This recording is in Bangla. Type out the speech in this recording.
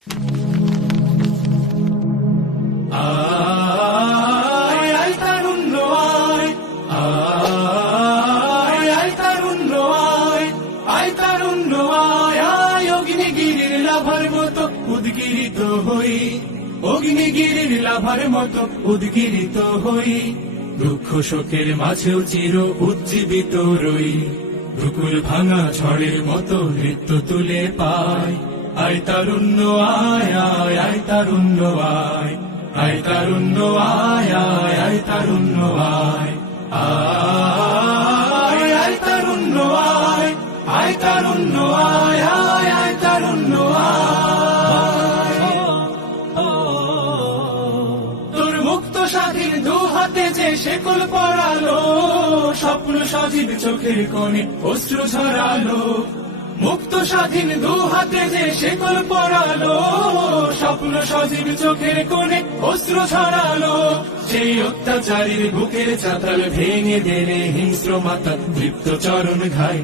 আয় তারুণ্য আয়, আয় তারুণ্য আয়, আয় তারুণ্য আয়, আয় অগ্নিগিরির লাভার মতো উদ্গিরিত হই, অগ্নিগিরির লাভার মতো উদ্গিরিত হই, দুঃখ শোকের মাঝেও চির উজ্জীবিত রই, ধুকুল ভাঙা ঝড়ের মতো নৃত্য তুলে পাই। আয় তারুণ্য আয়, আয় আয় তারুণ্য আয়, আয় তারুণ্য আয়, আয় আয় তারুণ্য আয়, আয় আয় তারুণ্য আয়, আয় তারুণ্য আয়, আয় আয় তারুণ্য আয়। তোর মুক্ত স্বাধীন দু হাতে যে শেকল পরালো, স্বপ্ন সজীব চোখের কোণে অশ্রু ঝরালো, মুক্ত স্বাধীন দু হাতে যে শেকল পরালো, স্বপ্ন সজীব চোখের কোণে অশ্রু ঝরালো, সেই অত্যাচারীর বুকের চাতাল ভেঙে দিলে হিংস্র মাতা তৃপ্ত চরণ ঘায়।